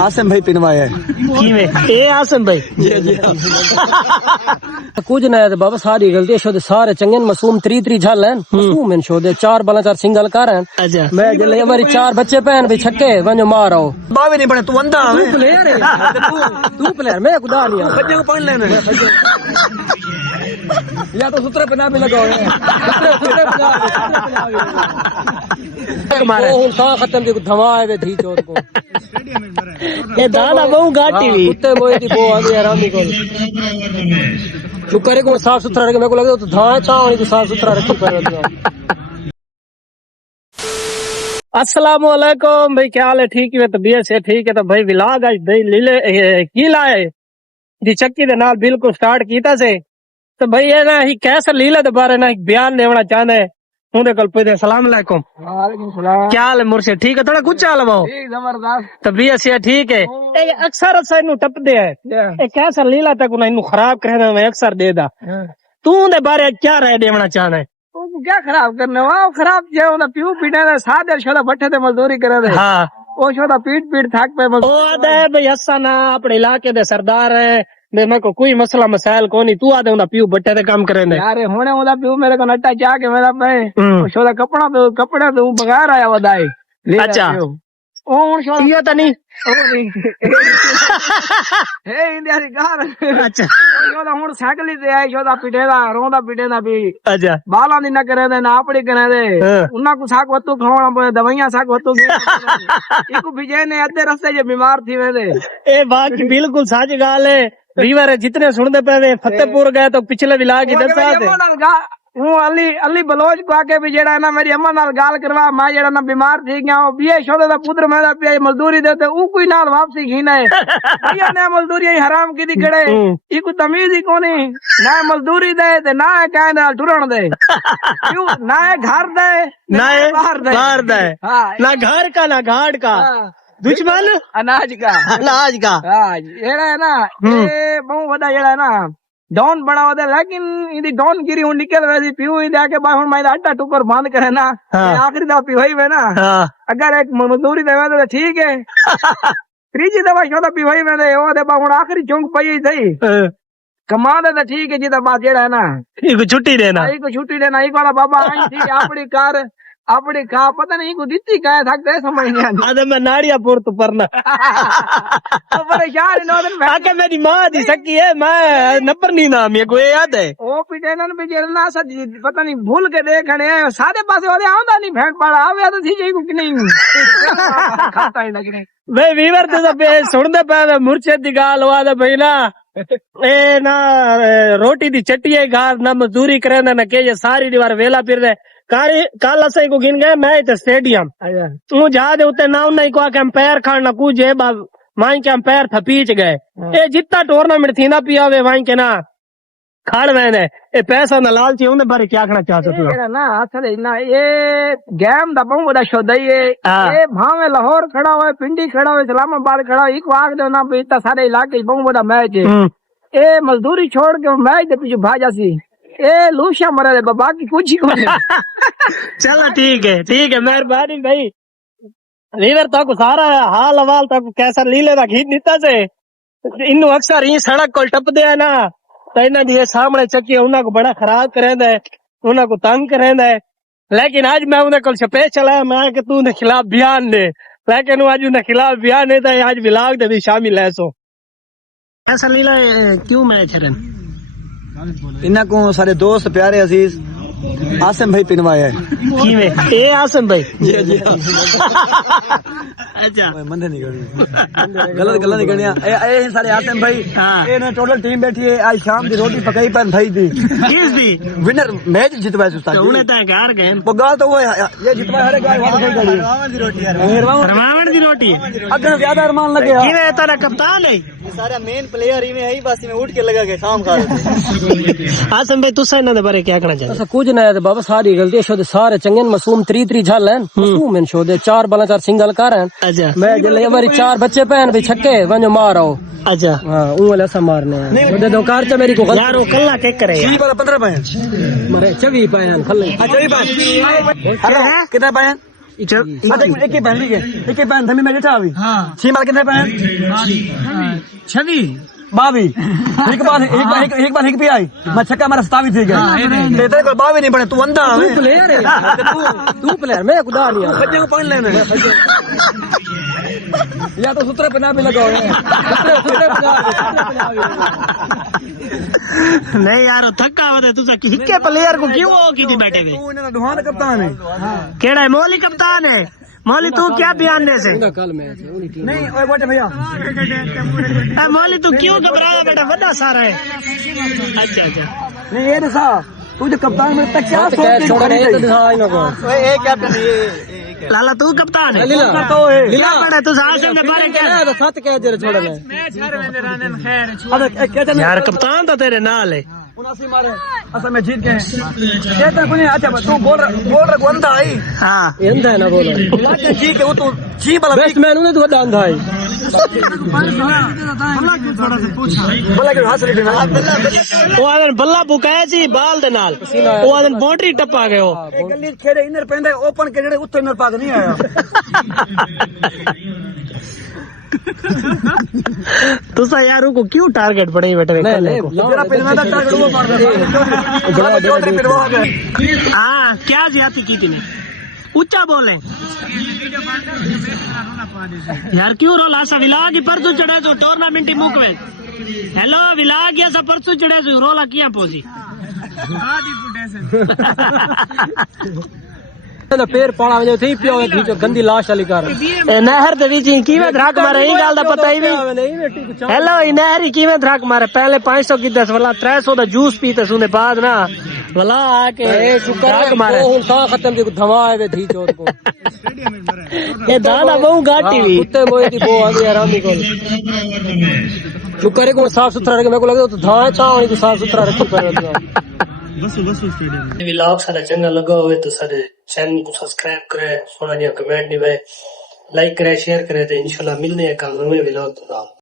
आसिम भाई पिनवाया है ए आसिम भाई कुछ ना है बाबा सारी गलती शो सारे चंगे मासूम त्री झाल हैं मासूम इन शो दे 4 बाला 4 सिंगल कर हैं अच्छा मैं जले हमारी 4 बच्चे पहन भी छक्के वंजो मार आओ बावे नहीं बने तू अंधा है तू प्लेयर मैं खुदा नहीं हूं बच्चे को पढ़ लेने या तो सूत्र पे ना भी लगाओ सूत्र मारे हुन सा खत्म दी धमाए वे धी चोर को ए दाना बहु गाटी हुई कुत्ते मोए दी बो आंदी आरामी को तू करे को साफ सुथरा रखे मेरे को लगे तो धां चावनी तो साफ सुथरा रखे पर अस्सलाम वालेकुम भाई क्या हाल है ठीक है तबीयत से ठीक है तो भाई विलाग आज भाई लीले की लाए दी चक्की दे नाल बिल्कुल स्टार्ट कीता से तो भाई ये ना ही कैसा लीला दे बारे ना एक बयान देना चाहते हैं उनके कल पे अस्सलाम वालेकुम क्या हाल है मुर्शिद ठीक है थोड़ा कुछ हाल है जबरदस्त तबीयत से ठीक है ये अक्सर अक्सर इन्हू टप दे है ये कैसा लीला तक उन्हें इन्हू खराब करना मैं अक्सर दे दा तू उनके बारे क्या राय देना चाहना है क्या खराब करने वाह खराब जो ना पीऊ पीटे दे सादे छोड़ा भट्टे ते मजदूरी करे दे हाँ ओ छोड़ा पीट थक पे ओ आदे भाई हसा ना अपने इलाके दे सरदार है मेरे को कोई मसला मसाइल कोनी तू आदे उन्हें पीऊ भट्टे ते काम करे यार होने उदा पीऊ मेरे को नट्टा चाह के मेरा पे छोड़ा कपड़ा तो बगार आया वदाई अच्छा ओ छोड़ा ये तो नहीं हे इंडिया री कार अच्छा छोड़ा हुन साइकिल ते आई छोड़ा पिटेदा रोंदा पिटेदा भी अच्छा बाला दी न करे दे ना अपड़ी करे दे उन्ना को साक वतु खवाना पे दवाइयां साक वतु इको बिजे ने अद्धे रास्ते जे बीमार थी वेदे ए बाकी बिल्कुल सच गाल है रीवर जितने सुनते पे फतेहपुर गए तो पिछले विला की दसा हूं अली बलोच को आके भी जेड़ा ना मेरी अम्मा नाल गाल करवा मां जेड़ा ना बीमार थी गया ओ बीए छोड़े दा पुत्र मेरा पे मजदूरी देते ऊ कोई नाल वापसी घीना है भैया ने मजदूरी हराम की दी खड़े इको तमीज ही कोनी ना मजदूरी दे ते ना काहे नाल टुरन दे क्यों ना घर दे ना बाहर दे ना घर का ना घाट का दुश्मन अनाज का जेड़ा है ना ये बहुत बड़ा जेड़ा है ना डॉन बनावा दे लेकिन इदी डॉन गिरी हूं निकल रही पीऊ इदे आके बाहर मैं आटा टुकर बंद करे ना आखिरी दवा पीवाई में ना अगर एक मजदूरी देवा तो ठीक है त्रीजी दवा छोड़ा पीवाई में दे ओ दे बाहर आखिरी चौंक पई थई कमा दे तो ठीक है जी तो बात जेड़ा है ना इको छुट्टी देना इको वाला बाबा आई ठीक है अपनी कार अपनी खा पता नहीं को दित्ती काहे थकते समझ नहीं आती अरे मैं नाड़ियापुर तो परना तो परेशान नौदन में आके मेरी मां दी सकी है मैं नंबर नहीं नाम ये कोई याद है ओ पिटेनन भी जेरना सज पता नहीं भूल के देखने सारे पासे वाले आंदा नहीं भेंट पाड़ा आवे तो थी जी को कि नहीं खाता ही लगने वे वीवर तो बे सुनदे पे मुर्शिद दी गाल हुआ दे भाई ना ए ना रोटी दी चट्टी है गाल ना मजदूरी करे ना के ये सारी दीवार वेला फिर दे काल असाई को गिन गए मैं तो स्टेडियम तू जा दे उते ना नहीं को अंपायर खाना कुछ है वहीं के अंपायर था पीछ गए ये जितना टूर्नामेंट थी ना पियावे वहीं के ना खाड़ मैंने ये पैसा ना लालची उन्हें बारे क्या कहना चाहते तू ना असल ना ये गेम दा बहुत बड़ा शोध है ये भावे लाहौर खड़ा हुआ पिंडी खड़ा हुआ इस्लामाबाद खड़ा हुआ इको आग दो ना इतना सारे इलाके बहुत बड़ा मैच है ये मजदूरी छोड़ के मैच दे पीछे भाजा सी ए लूशा मरा दे बाकी कुछ ही चलो ठीक है मेहरबानी भाई लीवर तक सारा हाल हवाल तक कैसा लीले का खींच नीता से इनू अक्सर ये सड़क को टप दे ना तो इन्हें दिए सामने चक्की उन्हें को बड़ा खराब करेंदा है उन्हें को तंग करेंदा है लेकिन आज मैं उन्हें कल स्पेस चलाया मैं कि तू उन्हें खिलाफ बयान दे लेकिन आज उन्हें खिलाफ बयान नहीं था आज विलाग दे भी शामिल है सो ऐसा लीला क्यों मैच है इन्ना को सारे दोस्त प्यारे अजीज आसिम भाई पिनवाया है ए आसिम भाई जी अच्छा मंदे नहीं करनी गलत नहीं करनी ए सारे आसिम भाई ए ने टोटल टीम बैठी है आज शाम दी रोटी पकाई पर भाई दी किस दी विनर मैच जितवाया उस्ताद तो उन्हें ता घर गए वो गाल तो वो ये जितवा हरे गाल वाला सही गड़ी रमावण दी रोटी अगर ज्यादा अरमान लगे किवे तारा कप्तान है सारा मेन प्लेयर ही में है बस में उठ के लगा के शाम खा आसिम भाई तुसा इन्हां दे बारे क्या कहना चाहते कुछ ना है बाबा सारी गलती शो दे सारे चंगे मासूम त्री झाल हैं मासूम इन शो दे 4 बाला 4 सिंगल कर हैं अच्छा मैं जले हमारी 4 बच्चे पहन भी छक्के वंजो मार आओ अच्छा हां ऊ वाला सा मारने हैं दे दो कार च मेरी को यार वो कल्ला के करे यार 20 15 पहन मरे 24 पहन खल्ले अच्छा 24 पहन कितना पहन एक ही पहन एक ही पहन थमी में बैठा अभी हाँ 6 माल कितने पहन 26 बावी एक बार एक भी आई मैं छक्का मारा 27 थी गया तेरे को बावी नहीं बने तू अंधा है तू प्लेयर मैं खुदा नहीं बच्चे को पहन लेने या तो सूत्र पहना भी लगाओ नहीं यार थका होते तुसा हिक्के प्लेयर को क्यों हो की बैठे हुए तू इन्हें दुहान कप्तान है केड़ा है मौली कप्तान है मौली तू क्या बयान दे से नहीं ओए बेटे भैया मौली तू क्यों घबराया बेटा बड़ा सारा है अच्छा अच्छा नहीं ये दिखा तू जो कप्तान में तक क्या सोच के छोड़ रहे ओए ये कैप्टन ये लाला तू कप्तान है लीला तो है लीला पड़ा तू आशम ने बारे क्या तो 7 कह दे छोड़ ले मैच हार वेंदे रहने खैर अबे कहते यार कप्तान तो तेरे नाल है 79 मारे असल में जीत गए कहता कुछ अच्छा तू बोल रहा अंधा आई हां अंधा है ना बोल जी के वो तो जी वाला बैट्समैन उन्हें तो बड़ा अंधा है बोला कि हासिल करना वो आदन बल्ला बुकाया जी बाल दे नाल वो आदन बाउंड्री टपा गयो एक गली खेड़े इनर पेंदे ओपन के जेड़े उत्ते इनर पाक नहीं आया तुसा यार को क्यों टारगेट पड़े बैठे जरा पिलवा दा टारगेट वो मार दे चौधरी पिलवा गए हां क्या ज्यादती की तूने ऊंचा बोले यार क्यों रोला सा विलाग ही परसों चढ़े जो टूर्नामेंट ही मुकवे हेलो विलाग या सा परसों चढ़े जो रोला किया पोसी पैर पाला वजो थी पियो खींचो गंदी लाश वाली कार नहर दे विच कीवे धड़क मारे ई गाल दा पता ही नहीं हेलो ई नहर ही कीवे धड़क मारे पहले 500 की 10 वाला 300 दा जूस पीते सुने बाद ना वाला आके धड़क मारे हुन ता खत्म की धवा आवे थी चोट को ये दादा बहु गाटी हुई कुत्ते मोए की बो आंदी आरामी को शुक्र है को साफ सुथरा रखे मेरे को लगे तो धाए ता को साफ सुथरा रखे पर व्लॉग सारा चंगा लगा होवे तो सारे चैनल को सब्सक्राइब करे सोना जी कमेंट नहीं भाई लाइक करे शेयर करे तो इंशाल्लाह मिलने हैं कल नए व्लॉग